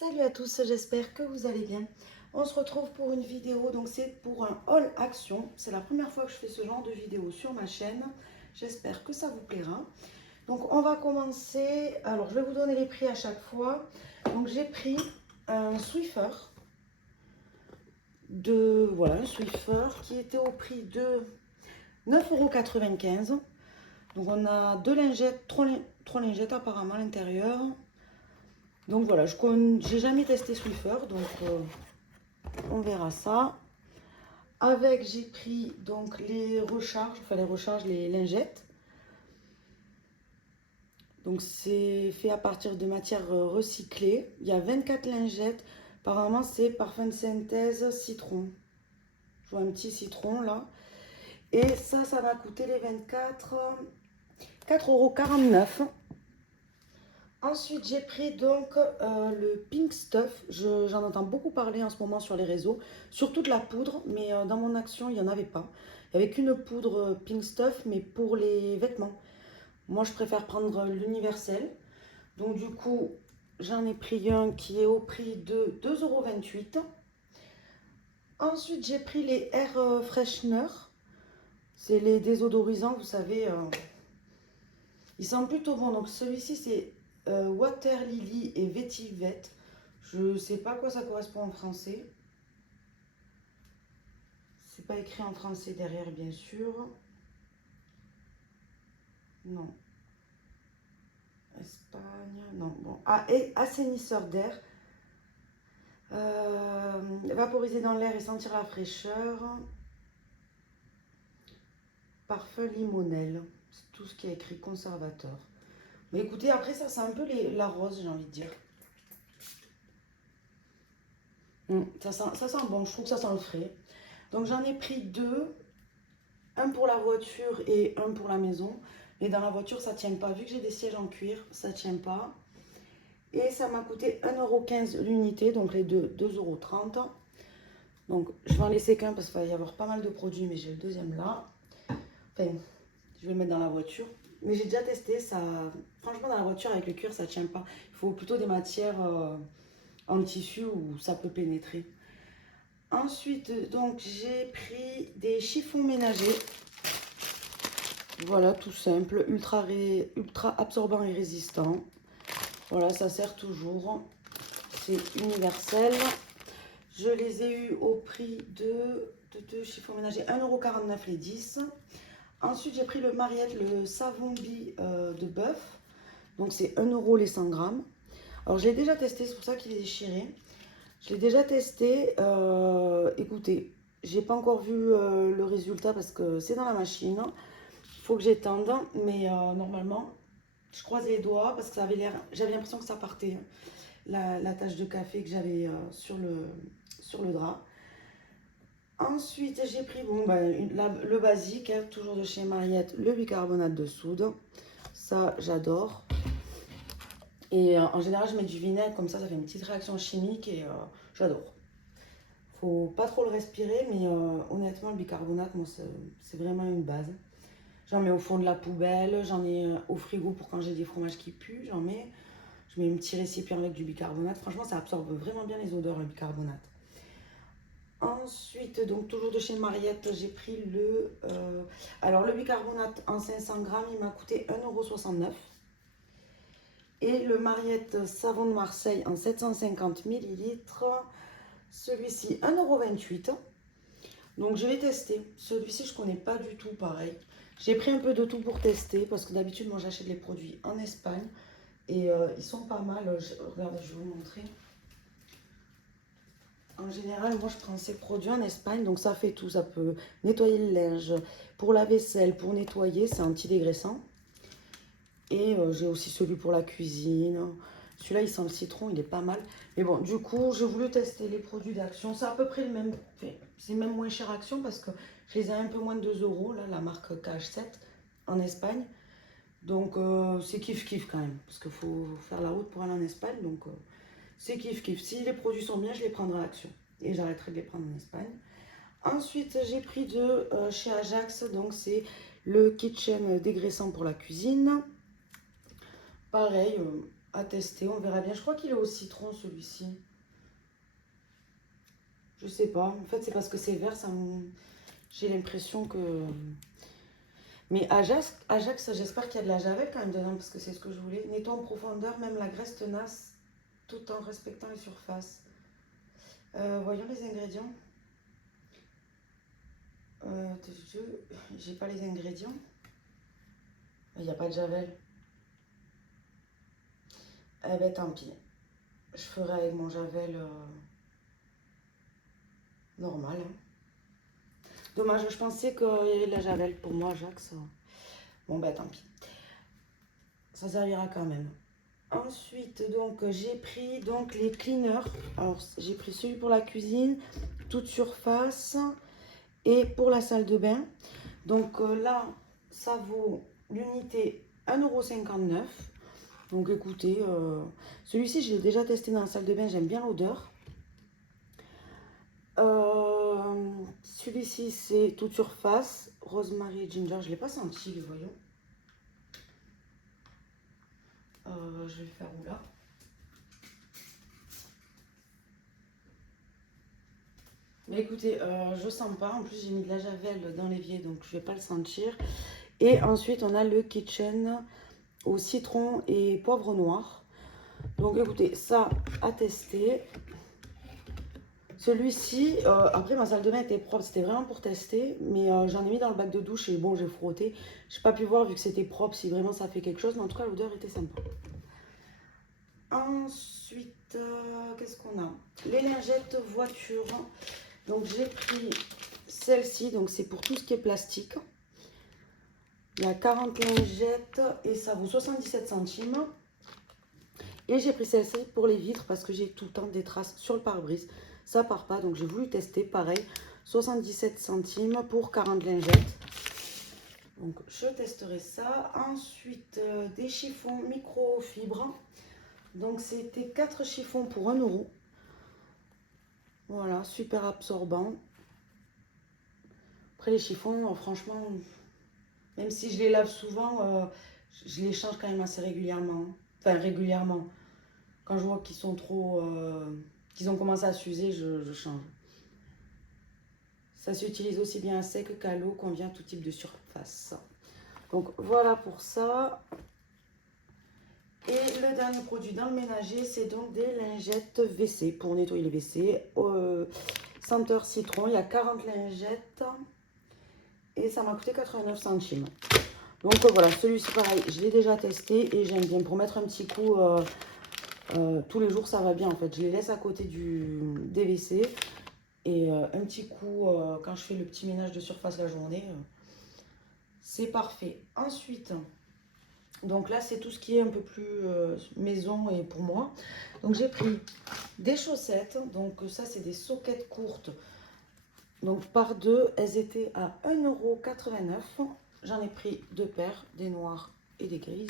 Salut à tous, j'espère que vous allez bien. On se retrouve pour une vidéo, donc c'est pour un haul action. C'est la première fois que je fais ce genre de vidéo sur ma chaîne. J'espère que ça vous plaira. Donc on va commencer, alors je vais vous donner les prix à chaque fois. Donc j'ai pris un Swiffer, un Swiffer qui était au prix de 9,95 €. Donc on a deux lingettes, trois lingettes apparemment à l'intérieur. Donc voilà, je n'ai jamais testé Swiffer, donc on verra ça. Avec, j'ai pris donc les recharges, les lingettes. Donc c'est fait à partir de matières recyclées. Il y a 24 lingettes. Apparemment c'est parfum de synthèse citron. Je vois un petit citron là. Et ça va coûter les 24, 4,49 €. Ensuite, j'ai pris donc le Pink Stuff. J'en entends beaucoup parler en ce moment sur les réseaux, surtout de la poudre, mais dans mon action, il n'y en avait pas. Il n'y avait qu'une poudre Pink Stuff, mais pour les vêtements. Moi, je préfère prendre l'universel. Donc, du coup, j'en ai pris un qui est au prix de 2,28 €. Ensuite, j'ai pris les Air Freshener. C'est les désodorisants, vous savez. Ils sont plutôt bons. Donc, celui-ci, c'est Water Lily et Vetiver. Je ne sais pas à quoi ça correspond en français. C'est pas écrit en français derrière, bien sûr. Non. Espagne, non. Bon. Ah, et assainisseur d'air. Vaporiser dans l'air et sentir la fraîcheur. Parfum limonelle. C'est tout ce qui est écrit conservateur. Mais écoutez, après ça, c'est un peu la rose, j'ai envie de dire. Ça sent bon, je trouve que ça sent le frais. Donc j'en ai pris deux. Un pour la voiture et un pour la maison. Mais dans la voiture, ça ne tient pas. Vu que j'ai des sièges en cuir, ça ne tient pas. Et ça m'a coûté 1,15 € l'unité, donc les deux, 2,30 €. Donc je vais en laisser qu'un parce qu'il va y avoir pas mal de produits, mais j'ai le deuxième là. Enfin, je vais le mettre dans la voiture. Mais j'ai déjà testé, ça. Franchement, dans la voiture, avec le cuir, ça ne tient pas. Il faut plutôt des matières en tissu où ça peut pénétrer. Ensuite, donc, j'ai pris des chiffons ménagers. Voilà, tout simple, ultra absorbant et résistant. Voilà, ça sert toujours. C'est universel. Je les ai eus au prix de chiffons ménagers 1,49 € les 10. Ensuite, j'ai pris le Mariette, le savon Bi de bœuf. Donc, c'est 1 € les 100 grammes. Alors, je l'ai déjà testé, c'est pour ça qu'il est déchiré. Je l'ai déjà testé. Écoutez, j'ai pas encore vu le résultat parce que c'est dans la machine. Il faut que j'étende, mais normalement, je croise les doigts parce que j'avais l'impression que ça partait, la tache de café que j'avais sur le drap. Ensuite, j'ai pris le basique, toujours de chez Mariette, le bicarbonate de soude. Ça, j'adore. Et en général, je mets du vinaigre, comme ça fait une petite réaction chimique et j'adore. Faut pas trop le respirer, mais honnêtement, le bicarbonate, moi, c'est vraiment une base. J'en mets au fond de la poubelle, j'en ai au frigo pour quand j'ai des fromages qui puent, je mets un petit récipient avec du bicarbonate. Franchement, ça absorbe vraiment bien les odeurs, le bicarbonate. Ensuite, donc toujours de chez Mariette, j'ai pris alors le bicarbonate en 500 grammes, il m'a coûté 1,69 €. Et le Mariette savon de Marseille en 750 millilitres, celui-ci 1,28 €. Donc je vais tester. Celui-ci, je ne connais pas du tout, pareil. J'ai pris un peu de tout pour tester parce que d'habitude, moi, j'achète les produits en Espagne et ils sont pas mal. Regardez, je vais vous montrer. En général, moi, je prends ces produits en Espagne, donc ça fait tout. Ça peut nettoyer le linge, pour la vaisselle, pour nettoyer, c'est antidégraissant. Et j'ai aussi celui pour la cuisine. Celui-là, il sent le citron, il est pas mal. Mais bon, du coup, j'ai voulu tester les produits d'Action. C'est à peu près le même. C'est même moins cher Action parce que je les ai un peu moins de 2 €, là, la marque KH7 en Espagne. Donc, c'est kiff-kiff quand même. Parce qu'il faut faire la route pour aller en Espagne. Donc, c'est kiff-kiff. Si les produits sont bien, je les prendrai à Action. Et j'arrêterai de les prendre en Espagne. Ensuite, j'ai pris de chez Ajax. Donc, c'est le Kitchen dégraissant pour la cuisine. Pareil, à tester, on verra bien. Je crois qu'il est au citron celui-ci. Je sais pas. En fait, c'est parce que c'est vert, j'ai l'impression que... Mais Ajax, j'espère qu'il y a de la javel quand même dedans, parce que c'est ce que je voulais. Nettoie en profondeur, même la graisse tenace, tout en respectant les surfaces. Voyons les ingrédients. J'ai pas les ingrédients. Il n'y a pas de javel. Eh ben tant pis. Je ferai avec mon javel normal. Hein. Dommage, je pensais qu'il y avait de la javel pour moi, Ajax. Bon ben tant pis. Ça servira quand même. Ensuite, donc j'ai pris donc les cleaners. Alors j'ai pris celui pour la cuisine, toute surface, et pour la salle de bain. Donc là, ça vaut l'unité 1,59 €. Donc écoutez, celui-ci je l'ai déjà testé dans la salle de bain, j'aime bien l'odeur. Celui-ci c'est toute surface, rosemary et ginger, je ne l'ai pas senti, les voyons. Je vais le faire où là? Mais écoutez, je sens pas, en plus j'ai mis de la javel dans l'évier donc je vais pas le sentir. Et ensuite on a le kitchen au citron et poivre noir. Donc écoutez, ça à tester. Celui-ci, après ma salle de bain était propre, c'était vraiment pour tester, mais j'en ai mis dans le bac de douche et bon j'ai frotté. J'ai pas pu voir vu que c'était propre si vraiment ça fait quelque chose, mais en tout cas l'odeur était sympa. Ensuite, qu'est-ce qu'on a? Les lingettes voiture. Donc j'ai pris celle-ci, donc c'est pour tout ce qui est plastique. Il y a 40 lingettes et ça vaut 77 centimes. Et j'ai pris celle-ci pour les vitres parce que j'ai tout le temps des traces sur le pare-brise. Ça part pas, donc j'ai voulu tester. Pareil, 77 centimes pour 40 lingettes. Donc je testerai ça. Ensuite, des chiffons microfibre. Donc c'était 4 chiffons pour 1 €. Voilà, super absorbant. Après les chiffons, franchement, même si je les lave souvent, je les change quand même assez régulièrement. Enfin régulièrement. Quand je vois qu'ils sont trop... qu'ils ont commencé à s'user, je change. Ça s'utilise aussi bien à sec qu'à l'eau, convient à tout type de surface. Donc voilà pour ça. Et le dernier produit dans le ménager, c'est donc des lingettes WC pour nettoyer les WC. Senteur citron, il y a 40 lingettes et ça m'a coûté 89 centimes. Donc voilà, celui-ci pareil, je l'ai déjà testé et j'aime bien pour mettre un petit coup... tous les jours ça va bien en fait, je les laisse à côté des WC et un petit coup quand je fais le petit ménage de surface la journée, c'est parfait. Ensuite, donc là c'est tout ce qui est un peu plus maison et pour moi. Donc j'ai pris des chaussettes, donc ça c'est des soquettes courtes, donc par deux, elles étaient à 1,89 €. J'en ai pris 2 paires, des noires et des grises.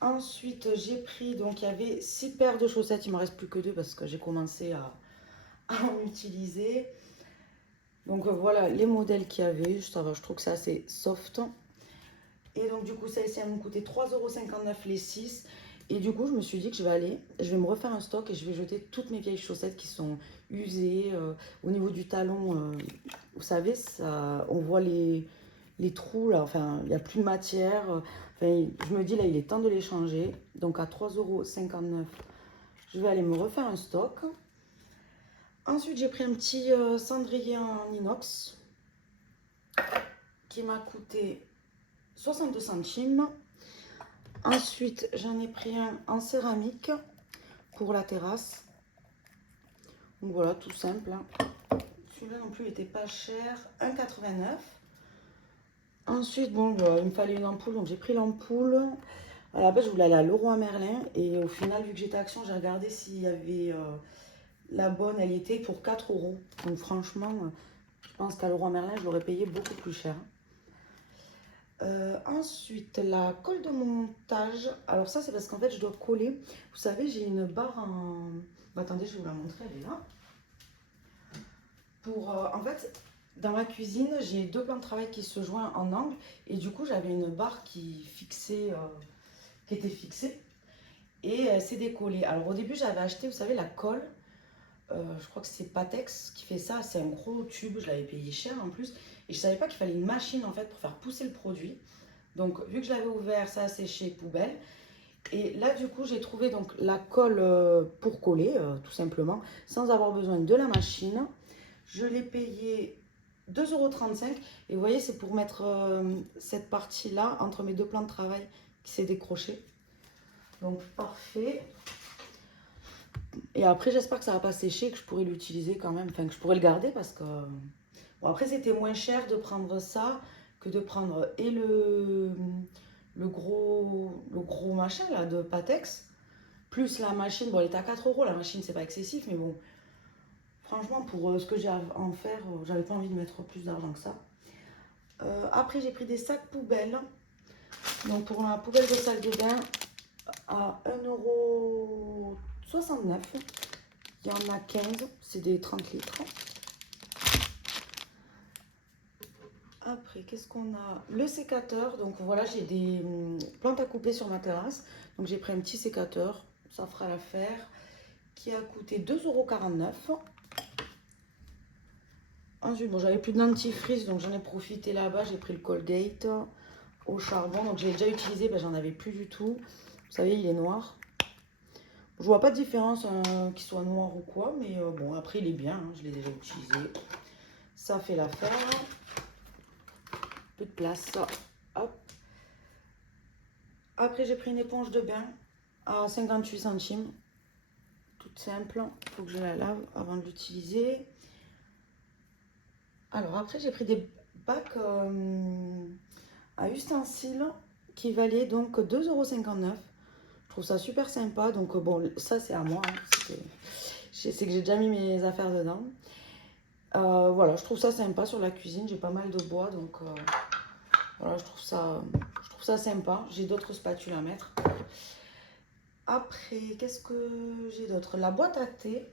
Ensuite, j'ai pris, donc il y avait 6 paires de chaussettes, il ne me reste plus que 2 parce que j'ai commencé à en utiliser. Donc voilà les modèles qu'il y avait, ça va, je trouve que c'est assez soft. Et donc du coup, celles-ci elles m'ont coûté 3,59 € les 6. Et du coup, je me suis dit que je vais me refaire un stock et je vais jeter toutes mes vieilles chaussettes qui sont usées. Au niveau du talon, vous savez, ça, on voit les trous là, enfin, il n'y a plus de matière. Enfin, je me dis là, il est temps de les changer. Donc à 3,59 €, je vais aller me refaire un stock. Ensuite, j'ai pris un petit cendrier en inox qui m'a coûté 62 centimes. Ensuite, j'en ai pris un en céramique pour la terrasse. Donc voilà, tout simple. Hein. Celui-là non plus n'était pas cher, 1,89 €. Ensuite, bon, bah, il me fallait une ampoule, donc j'ai pris l'ampoule. À la base, je voulais aller à Leroy Merlin. Et au final, vu que j'étais à Action, j'ai regardé s'il y avait la bonne. Elle était pour 4 €. Donc franchement, je pense qu'à Leroy Merlin, je l'aurais payé beaucoup plus cher. Ensuite, la colle de montage. Alors ça, c'est parce qu'en fait, je dois coller. Vous savez, j'ai une barre en... Attendez, je vais vous la montrer, elle est là. En fait, dans ma cuisine, j'ai 2 plans de travail qui se joignent en angle. Et du coup, j'avais une barre qui fixait qui était fixé et c'est décollé. Alors au début j'avais acheté, vous savez, la colle, je crois que c'est Patex qui fait ça, c'est un gros tube, je l'avais payé cher en plus et je savais pas qu'il fallait une machine en fait pour faire pousser le produit. Donc vu que je l'avais ouvert, ça a séché, poubelle. Et là du coup j'ai trouvé donc la colle pour coller tout simplement sans avoir besoin de la machine. Je l'ai payé 2,35 € et vous voyez c'est pour mettre cette partie là entre mes deux plans de travail qui s'est décroché. Donc parfait. Et après j'espère que ça va pas sécher, que je pourrai l'utiliser quand même, enfin que je pourrai le garder parce que bon, après c'était moins cher de prendre ça que de prendre et le gros machin là de Patex plus la machine. Bon elle est à 4 € la machine, c'est pas excessif mais bon franchement pour ce que j'ai à en faire j'avais pas envie de mettre plus d'argent que ça. Après j'ai pris des sacs poubelles, donc pour la poubelle de salle de bain à 1,69 €. Il y en a 15, c'est des 30 litres. Après, qu'est-ce qu'on a? Le sécateur. Donc voilà, j'ai des plantes à couper sur ma terrasse. Donc j'ai pris un petit sécateur, ça fera l'affaire, qui a coûté 2,49 €. Ensuite, bon, j'avais plus de dentifrice, donc j'en ai profité là-bas. J'ai pris le Colgate au charbon. Donc j'ai déjà utilisé, ben, j'en avais plus du tout. Vous savez, il est noir. Je vois pas de différence qu'il soit noir ou quoi, mais bon, après il est bien, hein, je l'ai déjà utilisé. Ça fait l'affaire. Peu de place. Hop. Après, j'ai pris une éponge de bain à 58 centimes. Toute simple. Il faut que je la lave avant de l'utiliser. Alors après, j'ai pris des bacs à ustensiles qui valaient donc 2,59 €. Je trouve ça super sympa. Donc bon, ça c'est à moi. Hein. C'est que j'ai déjà mis mes affaires dedans. Voilà, je trouve ça sympa sur la cuisine. J'ai pas mal de bois, donc voilà, je trouve ça sympa. J'ai d'autres spatules à mettre. Après, qu'est-ce que j'ai d'autre? La boîte à thé.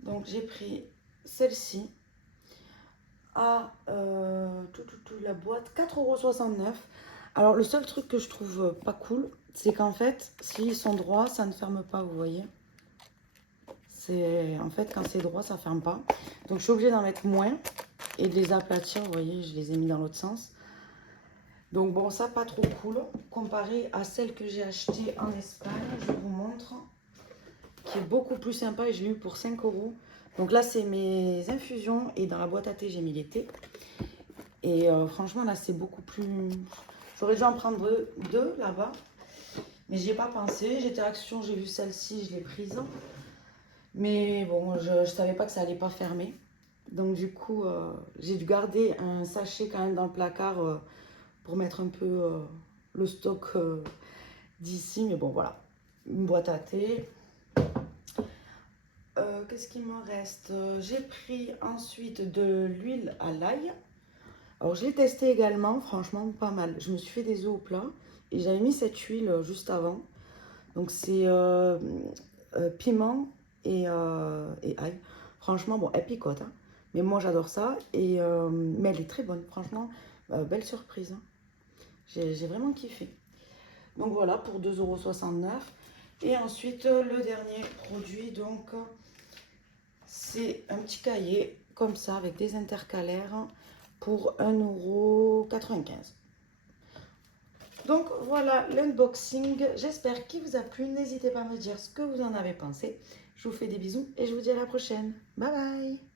Donc j'ai pris celle-ci à la boîte 4,69 €. Alors le seul truc que je trouve pas cool, c'est qu'en fait, s'ils sont droits, ça ne ferme pas, vous voyez. C'est en fait quand c'est droit, ça ferme pas. Donc je suis obligée d'en mettre moins et de les aplatir. Vous voyez, je les ai mis dans l'autre sens. Donc bon, ça pas trop cool comparé à celle que j'ai achetée en Espagne. Je vous montre, qui est beaucoup plus sympa et je l'ai eu pour 5 €. Donc là c'est mes infusions et dans la boîte à thé j'ai mis les thés. Et franchement là c'est beaucoup plus... J'aurais dû en prendre deux là-bas, mais j'y ai pas pensé. J'étais Action, j'ai vu celle-ci, je l'ai prise. Mais bon, je savais pas que ça allait pas fermer. Donc du coup, j'ai dû garder un sachet quand même dans le placard pour mettre un peu le stock d'ici. Mais bon, voilà. Une boîte à thé. Qu'est-ce qu'il me reste? J'ai pris ensuite de l'huile à l'ail. Alors, je l'ai testé également. Franchement, pas mal. Je me suis fait des œufs au plat. Et j'avais mis cette huile juste avant. Donc, c'est piment et ail. Franchement, bon, elle picote, hein, mais moi j'adore ça. Et, mais elle est très bonne, franchement, belle surprise. Hein. J'ai vraiment kiffé. Donc voilà, pour 2,69 €. Et ensuite, le dernier produit, donc, c'est un petit cahier, comme ça, avec des intercalaires, pour 1,95 €. Donc voilà l'unboxing, j'espère qu'il vous a plu, n'hésitez pas à me dire ce que vous en avez pensé. Je vous fais des bisous et je vous dis à la prochaine. Bye bye.